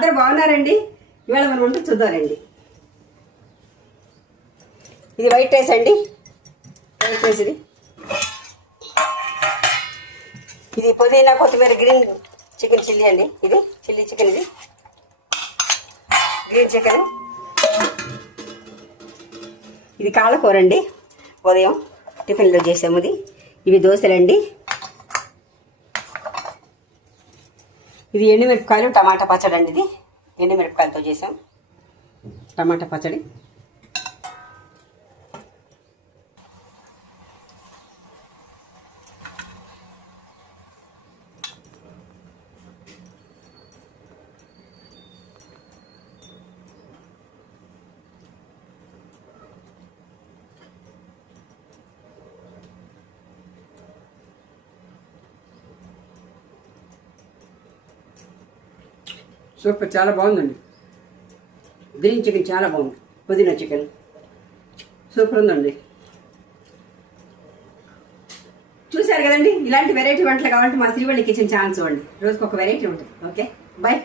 అందరూ బాగున్నారండి. ఇవాళ మనం వంట చూద్దామండి. ఇది వైట్ రైస్ అండి. వైట్ రైస్ ఇది పుదీనా కొత్తిమీర గ్రీన్ చికెన్ చిల్లీ అండి. ఇది చిల్లీ చికెన్, ఇది గ్రీన్ చికెన్. ఇది కాళ్ళకూర అండి, ఉదయం టిఫిన్లో చేసాము. ఇవి దోశలండి. ఇది ఎండుమిరపకాయలు టమాటా పచ్చడి అండి. ఇది ఎండుమిరపకాయలతో చేసాం టమాటా పచ్చడి. సూపర్, చాలా బాగుందండి. గ్రీన్ చికెన్ చాలా బాగుంది. పుదీనా చికెన్ సూపర్ ఉందండి. చూశారు కదండి. ఇలాంటి వెరైటీ వంటలు కావాలంటే మా శ్రీవల్లి కిచెన్ ఛానల్ చూడండి. రోజుకొక వెరైటీ ఉంటుంది. Okay, bye.